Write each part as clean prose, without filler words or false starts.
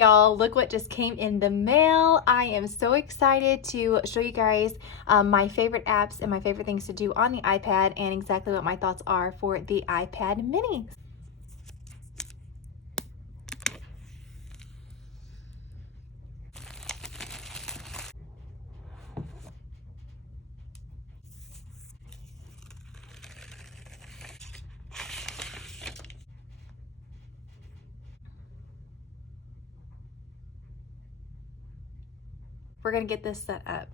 Y'all, look what just came in the mail. I am so excited to show you guys my favorite apps and my favorite things to do on the iPad and exactly what my thoughts are for the iPad mini. We're gonna get this set up.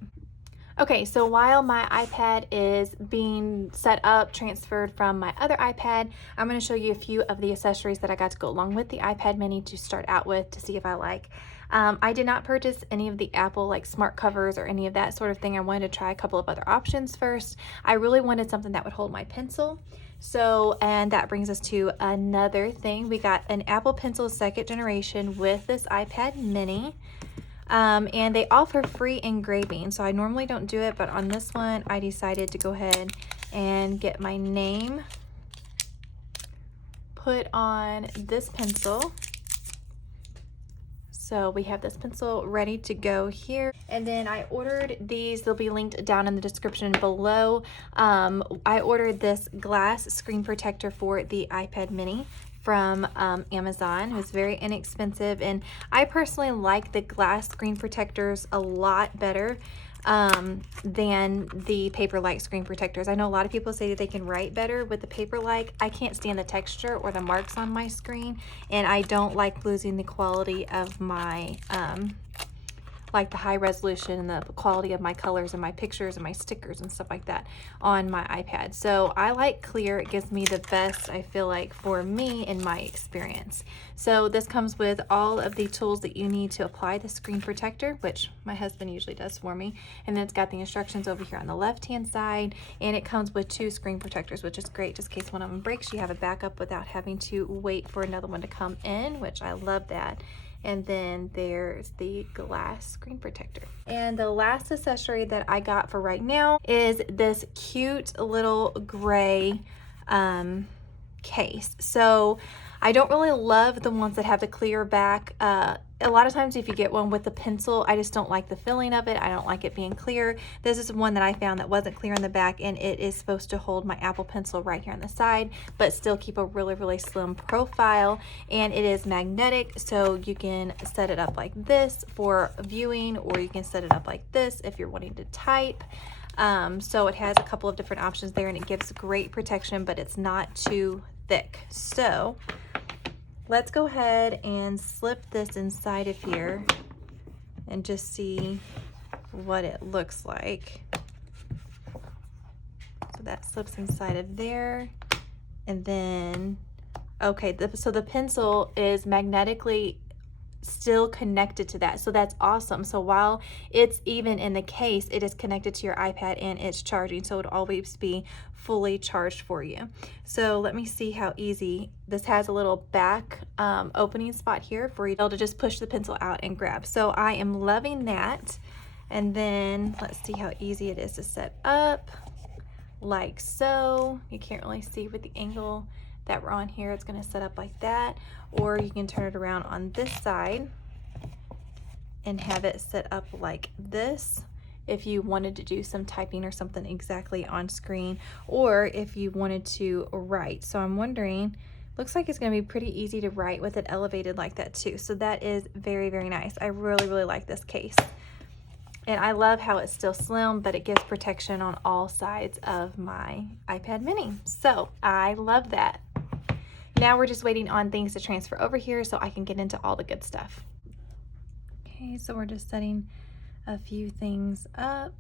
Okay, so while my iPad is being set up, transferred from my other iPad, I'm going to show you a few of the accessories that I got to go along with the iPad mini to start out with to see if I like. I did not purchase any of the Apple like smart covers or any of that sort of thing. I wanted to try a couple of other options first. I really wanted something that would hold my pencil. So, and that brings us to another thing. We got an Apple Pencil 2nd generation with this iPad mini. And they offer free engraving, so I normally don't do it, but on this one I decided to go ahead and get my name put on this pencil. So we have this pencil ready to go here. And then I ordered these, they'll be linked down in the description below. I ordered this glass screen protector for the iPad mini from Amazon. It was very inexpensive, and I personally like the glass screen protectors a lot better than the paper-like screen protectors. I know a lot of people say that they can write better with the paper-like. I can't stand the texture or the marks on my screen, and I don't like losing the quality of my like the high resolution and the quality of my colors and my pictures and my stickers and stuff like that on my iPad. So I like clear. It gives me the best, I feel like, for me in my experience. So this comes with all of the tools that you need to apply the screen protector, which my husband usually does for me. And then it's got the instructions over here on the left-hand side, and it comes with 2 screen protectors, which is great. Just in case one of them breaks, you have a backup without having to wait for another one to come in, which I love that. And then there's the glass screen protector. And the last accessory that I got for right now is this cute little gray case. So I don't really love the ones that have the clear back. A lot of times if you get one with the pencil, I just don't like the feeling of it. I don't like it being clear. This is one that I found that wasn't clear in the back, and it is supposed to hold my Apple Pencil right here on the side, but still keep a really, really slim profile. And it is magnetic, so you can set it up like this for viewing, or you can set it up like this if you're wanting to type. So it has a couple of different options there, and it gives great protection, but it's not too thick. So let's go ahead and slip this inside of here and just see what it looks like. So that slips inside of there. And then, okay, so the pencil is magnetically still connected to that, so that's awesome. So while it's even in the case, it is connected to your iPad and it's charging, so it'll always be fully charged for you. So let me see how easy this has. A little back opening spot here for you to just push the pencil out and grab. So I am loving that. And then let's see how easy it is to set up, like so. You can't really see with the angle that we're on here. It's going to set up like that, or you can turn it around on this side and have it set up like this if you wanted to do some typing or something exactly on screen, or if you wanted to write. So I'm wondering, looks like it's going to be pretty easy to write with it elevated like that too. So that is very, very nice. I really, really like this case. And I love how it's still slim, but it gives protection on all sides of my iPad mini. So I love that. Now we're just waiting on things to transfer over here so I can get into all the good stuff. Okay, so we're just setting a few things up.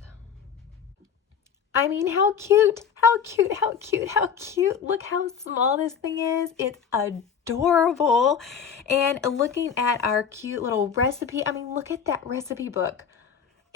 I mean, how cute, how cute, how cute, how cute. Look how small this thing is. It's adorable. And looking at our cute little recipe, I mean, look at that recipe book.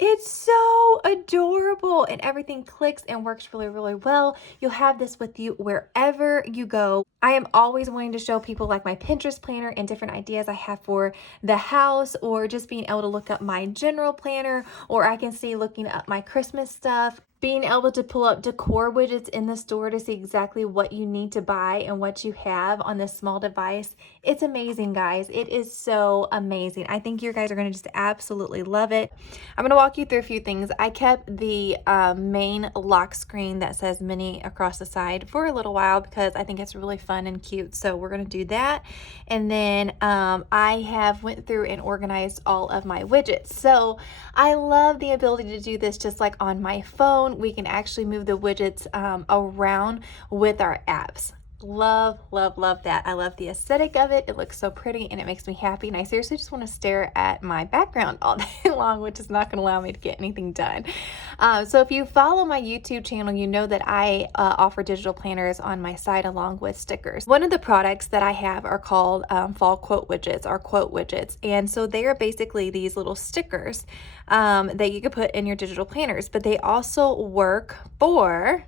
It's so adorable, and everything clicks and works really, really well. You'll have this with you wherever you go. I am always wanting to show people like my Pinterest planner and different ideas I have for the house, or just being able to look up my general planner, or I can see looking up my Christmas stuff. being able to pull up decor widgets in the store to see exactly what you need to buy and what you have on this small device. It's amazing, guys. It is so amazing. I think you guys are going to just absolutely love it. I'm going to walk you through a few things. I kept the main lock screen that says mini across the side for a little while because I think it's really fun and cute. So we're going to do that. And then I have went through and organized all of my widgets. So I love the ability to do this just like on my phone. We can actually move the widgets around with our apps. Love, love, love that. I love the aesthetic of it. It looks so pretty and it makes me happy. And I seriously just want to stare at my background all day long, which is not going to allow me to get anything done. So if you follow my YouTube channel, you know that I offer digital planners on my site along with stickers. One of the products that I have are called fall quote widgets or quote widgets. And so they are basically these little stickers that you can put in your digital planners, but they also work for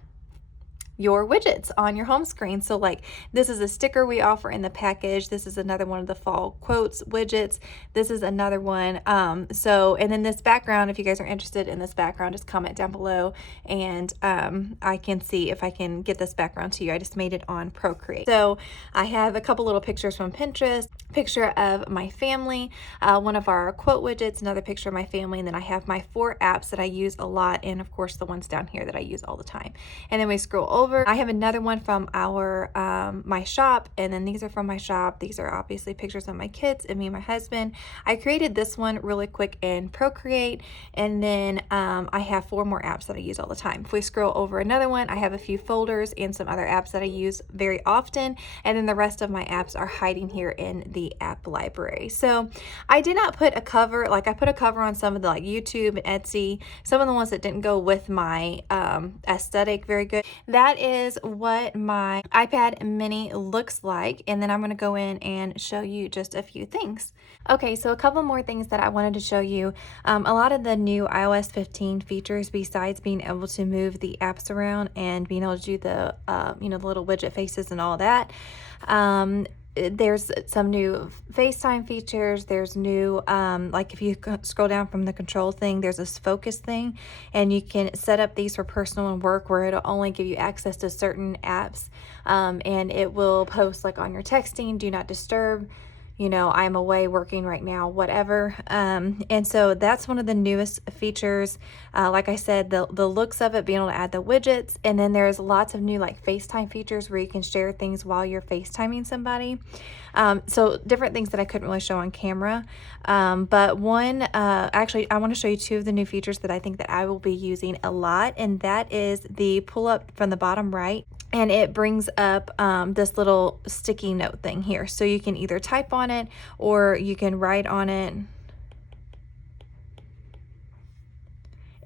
your widgets on your home screen. So like this is a sticker we offer in the package. This is another one of the fall quotes widgets. This is another one. And then this background, if you guys are interested in this background, just comment down below and I can see if I can get this background to you. I just made it on Procreate. So I have a couple little pictures from Pinterest, picture of my family, one of our quote widgets, another picture of my family, and then I have my 4 apps that I use a lot, and of course the ones down here that I use all the time. And then we scroll over. I have another one from our my shop, and then these are from my shop. These are obviously pictures of my kids and me and my husband. I created this one really quick in Procreate, and then I have 4 more apps that I use all the time. If we scroll over another one, I have a few folders and some other apps that I use very often, and then the rest of my apps are hiding here in the app library. So I did not put a cover, like I put a cover on some of the like YouTube and Etsy, some of the ones that didn't go with my aesthetic very good. That is what my iPad mini looks like, and then I'm going to go in and show you just a few things. Okay, so a couple more things that I wanted to show you. A lot of the new iOS 15 features, besides being able to move the apps around and being able to do the the little widget faces and all that, there's some new FaceTime features. There's new, like if you scroll down from the control thing, there's this focus thing, and you can set up these for personal and work where it'll only give you access to certain apps, and it will post like on your texting, do not disturb, I'm away working right now, whatever. And so that's one of the newest features. Like I said, the looks of it, being able to add the widgets, and then there's lots of new like FaceTime features where you can share things while you're FaceTiming somebody. So different things that I couldn't really show on camera. But one, actually, I want to show you 2 of the new features that I think that I will be using a lot, and that is the pull up from the bottom right. And it brings up this little sticky note thing here. So you can either type on it or you can write on it,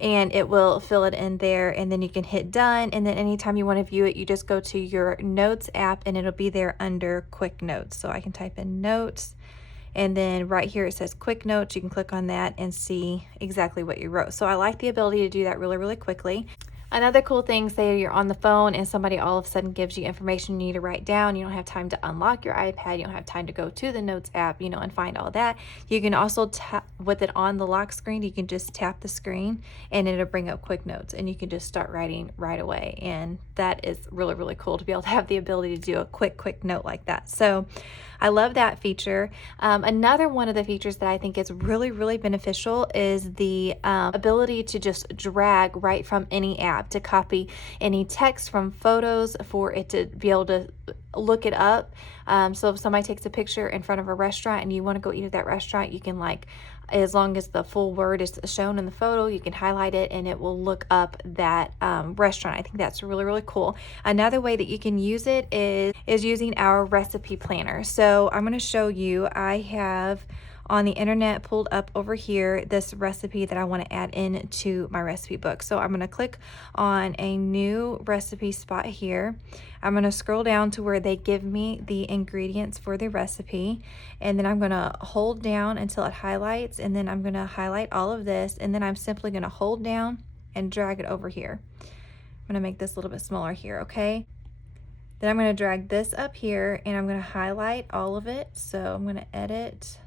and it will fill it in there, and then you can hit done, and then anytime you want to view it, you just go to your notes app and it'll be there under quick notes. So I can type in notes, and then right here it says quick notes. You can click on that and see exactly what you wrote. So I like the ability to do that really, really quickly. Another cool thing, say you're on the phone and somebody all of a sudden gives you information you need to write down. You don't have time to unlock your iPad. You don't have time to go to the Notes app, and find all that. You can also tap with it on the lock screen. You can just tap the screen and it'll bring up quick notes, and you can just start writing right away. And that is really, really cool to be able to have the ability to do a quick note like that. So I love that feature. Another one of the features that I think is really, really beneficial is the ability to just drag right from any app, to copy any text from photos for it to be able to look it up. So if somebody takes a picture in front of a restaurant and you want to go eat at that restaurant, you can as long as the full word is shown in the photo, you can highlight it and it will look up that restaurant. I think that's really, really cool. Another way that you can use it is using our recipe planner. So I'm going to show you, I have on the internet pulled up over here this recipe that I want to add into my recipe book. So I'm going to click on a new recipe spot here. I'm going to scroll down to where they give me the ingredients for the recipe, and then I'm going to hold down until it highlights, and then I'm going to highlight all of this, and then I'm simply going to hold down and drag it over here. I'm going to make this a little bit smaller here, okay? Then I'm going to drag this up here and I'm going to highlight all of it. So I'm going to edit.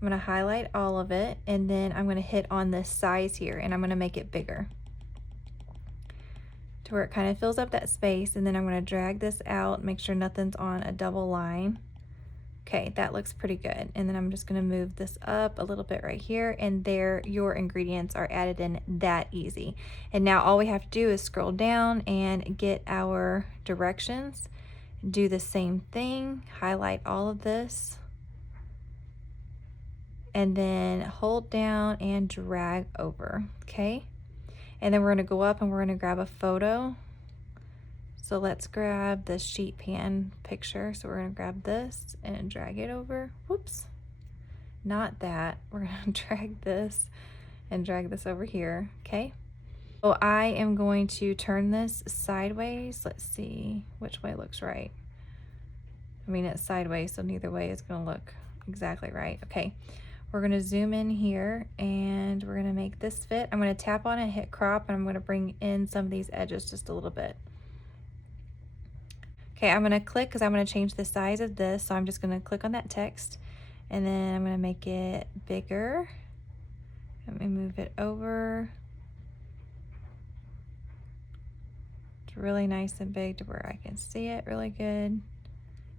I'm going to highlight all of it, and then I'm going to hit on this size here and I'm going to make it bigger. where it kind of fills up that space, and then I'm going to drag this out, make sure nothing's on a double line. Okay, that looks pretty good. And then I'm just going to move this up a little bit right here, and there your ingredients are added in that easy. And now all we have to do is scroll down and get our directions, do the same thing, highlight all of this, and then hold down and drag over, okay? And then we're going to go up and we're going to grab a photo. So let's grab the sheet pan picture. So we're going to grab this and drag it over. Whoops, not that. We're going to drag this and drag this over here, okay? So I am going to turn this sideways. Let's see which way looks right. I mean, it's sideways, so neither way is going to look exactly right. Okay. We're going to zoom in here and we're going to make this fit. I'm going to tap on it, hit crop, and I'm going to bring in some of these edges just a little bit. Okay, I'm going to click because I'm going to change the size of this. So I'm just going to click on that text and then I'm going to make it bigger. Let me move it over. It's really nice and big to where I can see it really good.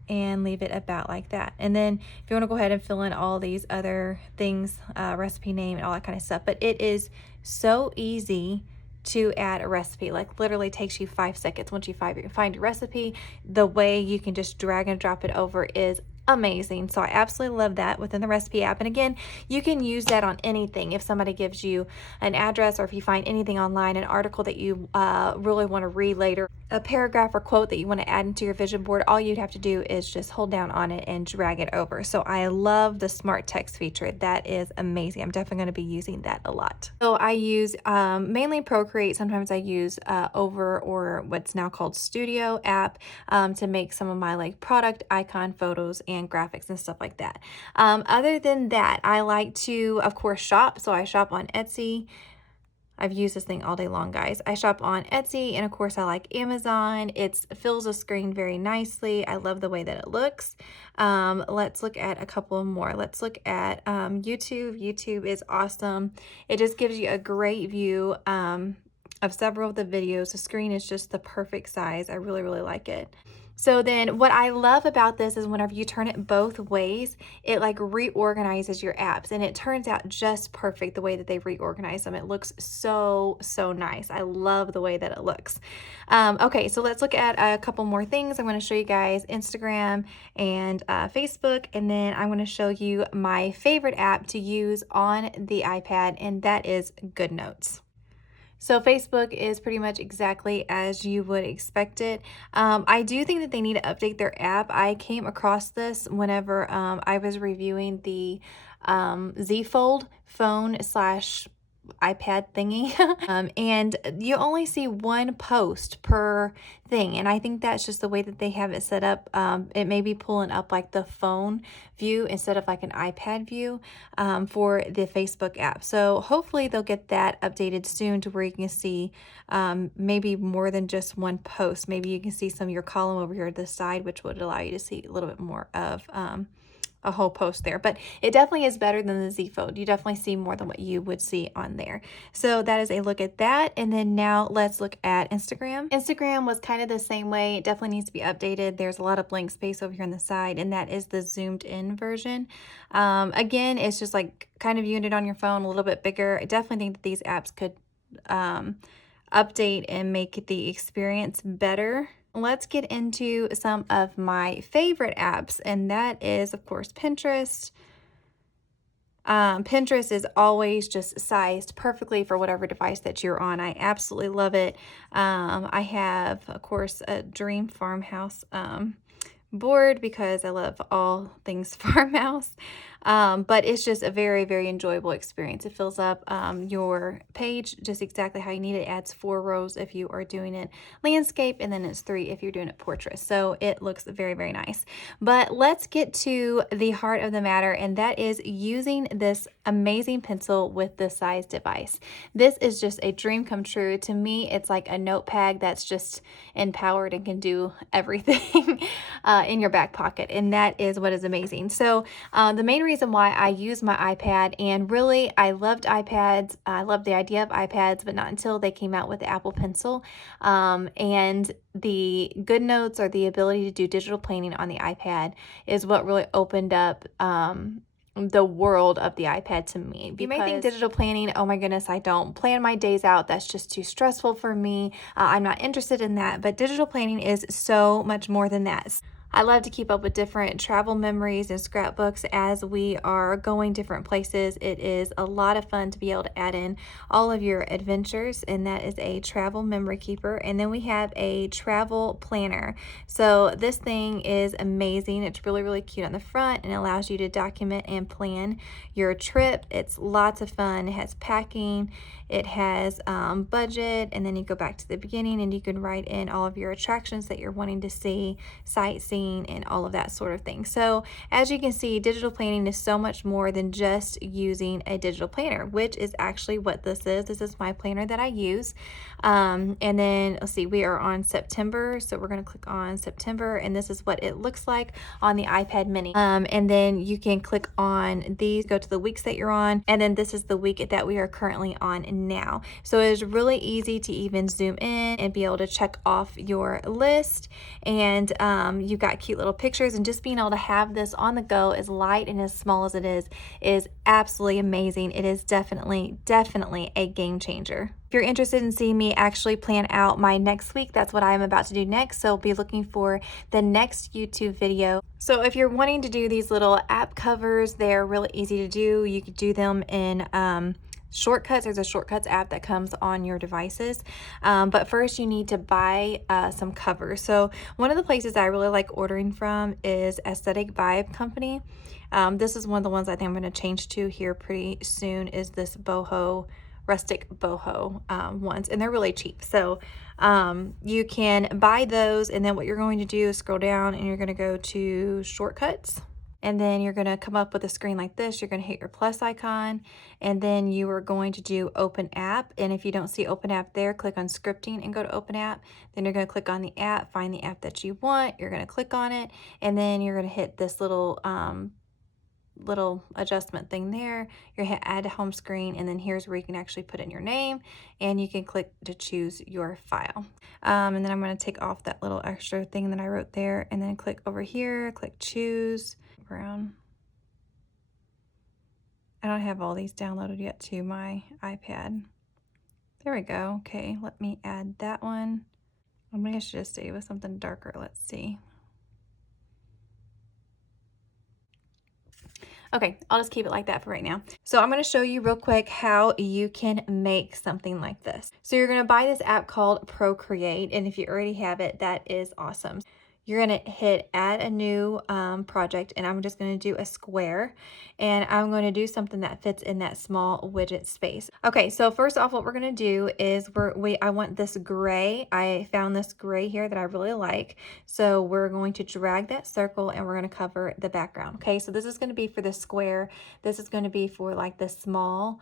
And leave it about like that. And then if you want to go ahead and fill in all these other things, recipe name and all that kind of stuff, but it is so easy to add a recipe. Like literally takes you 5 seconds. Once you find your recipe, the way you can just drag and drop it over is amazing. So I absolutely love that within the recipe app. And again, you can use that on anything. If somebody gives you an address, or if you find anything online, an article that you really want to read later, a paragraph or quote that you want to add into your vision board, all you'd have to do is just hold down on it and drag it over. So I love the smart text feature. That is amazing. I'm definitely going to be using that a lot. So I use mainly Procreate. Sometimes I use Over, or what's now called Studio app, to make some of my like product icon photos and graphics and stuff like that. Other than that, I like to, of course, shop. So I shop on Etsy. I've used this thing all day long, guys. I shop on Etsy, and of course I like Amazon. It fills a screen very nicely. I love the way that it looks. Let's look at a couple more. Let's look at YouTube. YouTube is awesome. It just gives you a great view of several of the videos. The screen is just the perfect size. I really, really like it. So then what I love about this is whenever you turn it both ways, it like reorganizes your apps, and it turns out just perfect the way that they reorganize them. It looks so, so nice. I love the way that it looks. Okay, so let's look at a couple more things. I'm going to show you guys Instagram and Facebook, and then I'm going to show you my favorite app to use on the iPad, and that is GoodNotes. So Facebook is pretty much exactly as you would expect it. I do think that they need to update their app. I came across this whenever I was reviewing the Z Fold phone / iPad thingy, and you only see one post per thing, and I think that's just the way that they have it set up. It may be pulling up like the phone view instead of like an iPad view for the Facebook app. So hopefully they'll get that updated soon to where you can see maybe more than just one post. Maybe you can see some of your column over here at the side, which would allow you to see a little bit more of a whole post there. But it definitely is better than the Z Fold. You definitely see more than what you would see on there. So that is a look at that. And then now let's look at Instagram. Instagram was kind of the same way. It definitely needs to be updated. There's a lot of blank space over here on the side, and that is the zoomed in version. Again, it's just like kind of viewing it on your phone a little bit bigger. I definitely think that these apps could update and make the experience better. Let's get into some of my favorite apps, and that is, of course, Pinterest. Pinterest is always just sized perfectly for whatever device that you're on. I absolutely love it. I have, of course, a dream farmhouse board because I love all things farmhouse. But it's just a very, very enjoyable experience. It fills up your page just exactly how you need it. It adds 4 rows if you are doing it landscape, and then it's 3 if you're doing it portrait. So it looks very, very nice. But let's get to the heart of the matter, and that is using this amazing pencil with the size device. This is just a dream come true. To me, it's like a notepad that's just empowered and can do everything in your back pocket, and that is what is amazing. So the main reason reason why I use my iPad, and really I loved iPads. I loved the idea of iPads, but not until they came out with the Apple Pencil. And the good notes, or the ability to do digital planning on the iPad, is what really opened up the world of the iPad to me. You may think digital planning, oh my goodness, I don't plan my days out. That's just too stressful for me. I'm not interested in that. But digital planning is so much more than that. I love to keep up with different travel memories and scrapbooks as we are going different places. It is a lot of fun to be able to add in all of your adventures, and that is a travel memory keeper. And then we have a travel planner. So this thing is amazing. It's really, really cute on the front and allows you to document and plan your trip. It's lots of fun. It has packing, it has budget, and then you go back to the beginning and you can write in all of your attractions that you're wanting to see, sightseeing, and all of that sort of thing. So as you can see, digital planning is so much more than just using a digital planner, which is actually what this is. This is my planner that I use. And then let's see, we are on September. So we're going to click on September, and this is what it looks like on the iPad mini. And then you can click on these, go to the weeks that you're on, and then this is the week that we are currently on now. So it is really easy to even zoom in and be able to check off your list. And you've got cute little pictures, and just being able to have this on the go, as light and as small as it is absolutely amazing. It is definitely a game changer. If you're interested in seeing me actually plan out my next week, that's what I'm about to do next. So be looking for the next YouTube video. So if you're wanting to do these little app covers, they're really easy to do. You could do them in Shortcuts. There's a Shortcuts app that comes on your devices. But first you need to buy some covers. So one of the places I really like ordering from is Aesthetic Vibe Company. This is one of the ones I think I'm going to change to here pretty soon, is this boho, rustic boho ones, and they're really cheap. So you can buy those, and then what you're going to do is scroll down and you're going to go to Shortcuts. And then you're going to come up with a screen like this. You're going to hit your plus icon, and then you are going to do Open App. And if you don't see Open App there, click on Scripting and go to Open App. Then you're going to click on the app, find the app that you want. You're going to click on it, and then you're going to hit this little adjustment thing there. You're going to hit Add to Home Screen, and then here's where you can actually put in your name, and you can click to choose your file. And then I'm going to take off that little extra thing that I wrote there, and then click over here, click Choose. Brown. I don't have all these downloaded yet to my iPad. There we go. Okay, let me add that one. I'm gonna just stay with something darker. Let's see. Okay, I'll just keep it like that for right now. So I'm going to show you real quick how you can make something like this. So you're going to buy this app called Procreate, and if you already have it, that is awesome. You're going to hit add a new project, and I'm just going to do a square, and I'm going to do something that fits in that small widget space. Okay, so first off, what we're going to do is I want this gray. I found this gray here that I really like. So we're going to drag that circle, and we're going to cover the background. Okay, so this is going to be for the square. This is going to be for like the small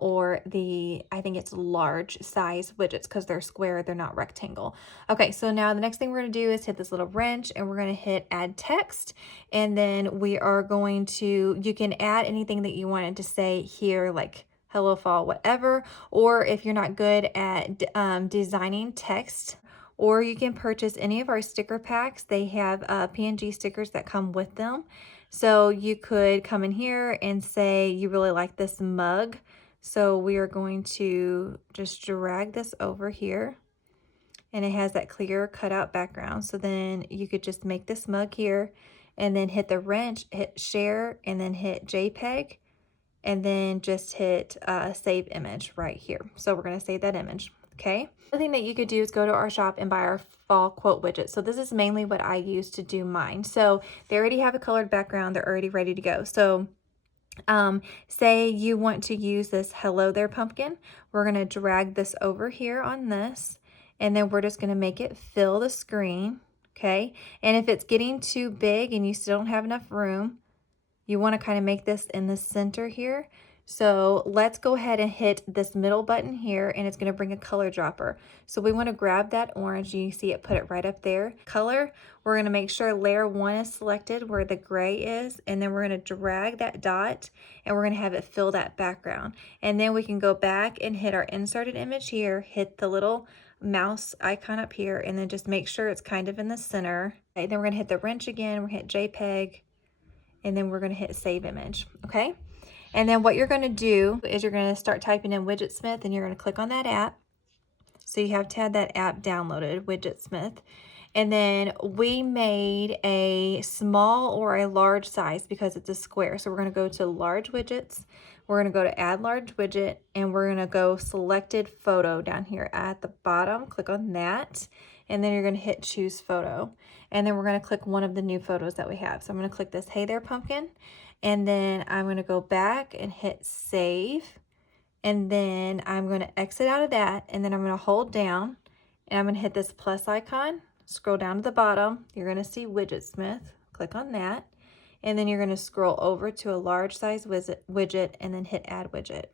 or the, I think it's large size widgets, because they're square, they're not rectangle. Okay, so now the next thing we're going to do is hit this little wrench, and we're going to hit add text, and then we are going to, you can add anything that you wanted to say here, like hello fall, whatever, or if you're not good at designing text, or you can purchase any of our sticker packs. They have PNG stickers that come with them. So you could come in here and say you really like this mug. So we are going to just drag this over here, and it has that clear cutout background. So then you could just make this mug here, and then hit the wrench, hit share, and then hit JPEG, and then just hit save image right here. So we're going to save that image. Okay. The thing that you could do is go to our shop and buy our fall quote widget. So this is mainly what I use to do mine. So they already have a colored background. They're already ready to go. So say you want to use this hello there pumpkin. We're going to drag this over here on this, and then we're just going to make it fill the screen. Okay. And if it's getting too big and you still don't have enough room, you want to kind of make this in the center here. So let's go ahead and hit this middle button here, and it's going to bring a color dropper. So we want to grab that orange. You see it, put it right up there. Color, we're going to make sure layer 1 is selected where the gray is, and then we're going to drag that dot and we're going to have it fill that background. And then we can go back and hit our inserted image here, hit the little mouse icon up here, and then just make sure it's kind of in the center. Okay, then we're going to hit the wrench again, we're going to hit JPEG, and then we're going to hit save image. Okay. And then what you're going to do is you're going to start typing in Widgetsmith, and you're going to click on that app. So you have to have that app downloaded, Widgetsmith. And then we made a small or a large size because it's a square. So we're going to go to large widgets. We're going to go to add large widget, and we're going to go selected photo down here at the bottom. Click on that. And then you're going to hit choose photo. And then we're going to click one of the new photos that we have. So I'm going to click this Hey There Pumpkin. And then I'm going to go back and hit save. And then I'm going to exit out of that. And then I'm going to hold down. And I'm going to hit this plus icon. Scroll down to the bottom. You're going to see Widgetsmith. Click on that. And then you're going to scroll over to a large size widget and then hit add widget.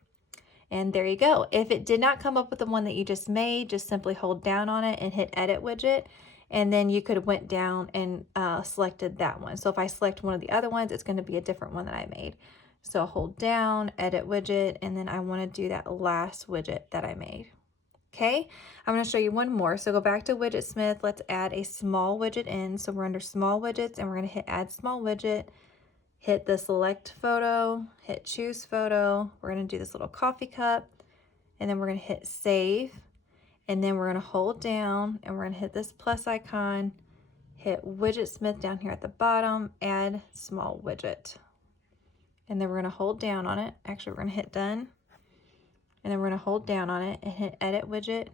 And there you go. If it did not come up with the one that you just made, just simply hold down on it and hit edit widget. And then you could have went down and selected that one. So if I select one of the other ones, it's going to be a different one that I made. So hold down, edit widget, and then I want to do that last widget that I made. Okay, I'm going to show you one more. So go back to Widgetsmith. Let's add a small widget in. So we're under small widgets, and we're going to hit add small widget. Hit the select photo, hit choose photo. We're going to do this little coffee cup, and then we're going to hit save. And then we're going to hold down and we're going to hit this plus icon, hit Widgetsmith down here at the bottom, add small widget. And then we're going to hold down on it. Actually, we're going to hit done. And then we're going to hold down on it and hit edit widget.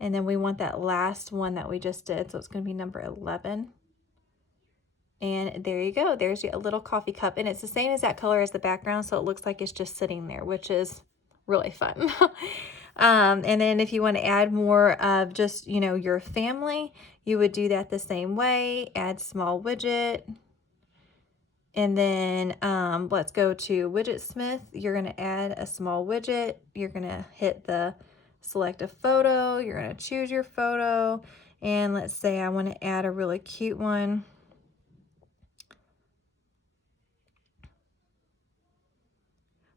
And then we want that last one that we just did. So it's going to be number 11. And there you go. There's a little coffee cup. And it's the same exact color as the background. So it looks like it's just sitting there, which is really fun. And then if you want to add more of just, you know, your family, you would do that the same way. Add small widget. And then let's go to Widgetsmith. You're going to add a small widget. You're going to hit the select a photo. You're going to choose your photo. And let's say I want to add a really cute one.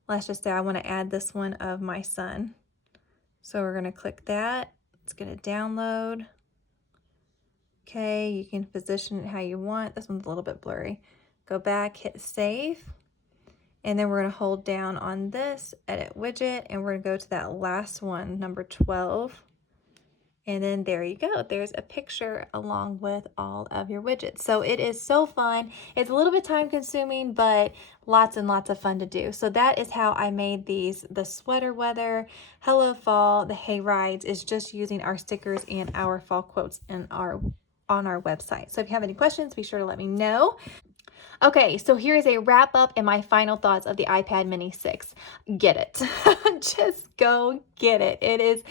Let's just say I want to add this one of my son. So we're going to click that. It's going to download. Okay, you can position it how you want. This one's a little bit blurry. Go back, hit save. And then we're going to hold down on this, edit widget, and we're going to go to that last one, number 12. And then there you go. There's a picture along with all of your widgets. So it is so fun. It's a little bit time consuming, but lots and lots of fun to do. So that is how I made these. The sweater weather, hello fall, the hay rides is just using our stickers and our fall quotes on our website. So if you have any questions, be sure to let me know. Okay, so here is a wrap up and my final thoughts of the iPad mini 6. Get it. Just go get it. It is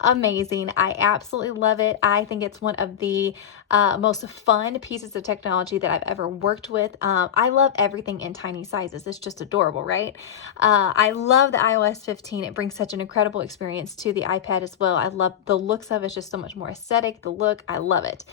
amazing. I absolutely love it. I think it's one of the most fun pieces of technology that I've ever worked with. I love everything in tiny sizes. It's just adorable, right? I love the iOS 15. It brings such an incredible experience to the iPad as well. I love the looks of it. It's just so much more aesthetic. The look, I love it.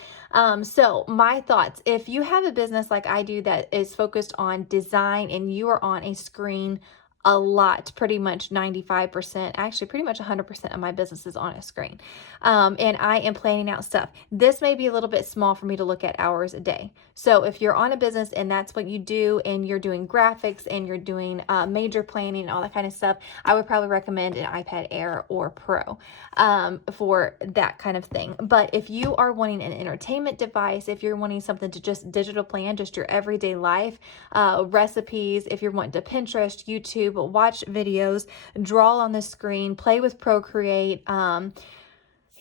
So my thoughts, if you have a business like I do that is focused on design and you are on a screen a lot, pretty much 95%, actually pretty much 100% of my business is on a screen. And I am planning out stuff. This may be a little bit small for me to look at hours a day. So if you're on a business and that's what you do and you're doing graphics and you're doing major planning and all that kind of stuff, I would probably recommend an iPad Air or Pro for that kind of thing. But if you are wanting an entertainment device, if you're wanting something to just digital plan, just your everyday life, recipes, if you're wanting to Pinterest, YouTube, watch videos, draw on the screen, play with Procreate,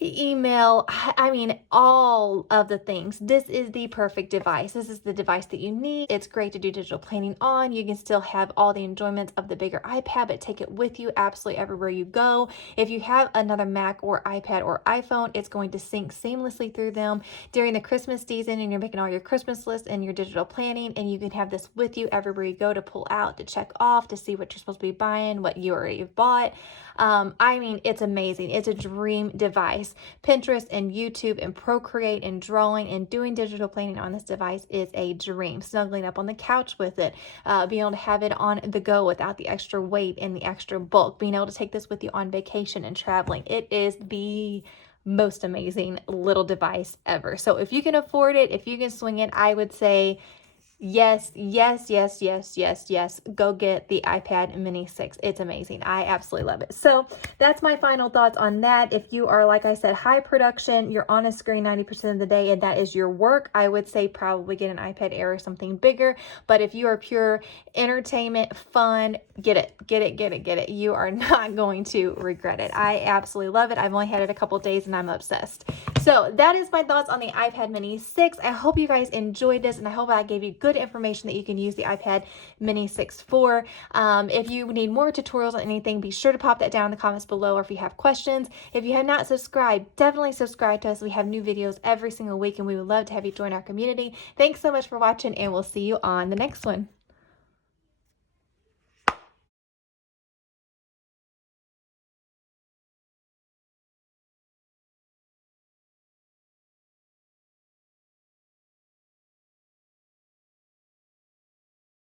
email, I mean, all of the things. This is the perfect device. This is the device that you need. It's great to do digital planning on. You can still have all the enjoyments of the bigger iPad, but take it with you absolutely everywhere you go. If you have another Mac or iPad or iPhone, it's going to sync seamlessly through them during the Christmas season, and you're making all your Christmas lists and your digital planning, and you can have this with you everywhere you go to pull out, to check off, to see what you're supposed to be buying, what you already bought. I mean, it's amazing. It's a dream device. Pinterest and YouTube and Procreate and drawing and doing digital planning on this device is a dream. Snuggling up on the couch with it, being able to have it on the go without the extra weight and the extra bulk, being able to take this with you on vacation and traveling. It is the most amazing little device ever. So if you can afford it, if you can swing it, I would say yes, yes, yes, yes, yes, yes. Go get the iPad Mini 6. It's amazing. I absolutely love it. So that's my final thoughts on that. If you are, like I said, high production, you're on a screen 90% of the day, and that is your work, I would say probably get an iPad Air or something bigger. But if you are pure entertainment, fun, get it, get it, get it, get it. You are not going to regret it. I absolutely love it. I've only had it a couple days and I'm obsessed. So that is my thoughts on the iPad Mini 6. I hope you guys enjoyed this, and I hope I gave you good information that you can use the iPad Mini 6 for. If you need more tutorials on anything, be sure to pop that down in the comments below, or if you have questions. If you have not subscribed, definitely subscribe to us. We have new videos every single week, and we would love to have you join our community. Thanks so much for watching, and we'll see you on the next one.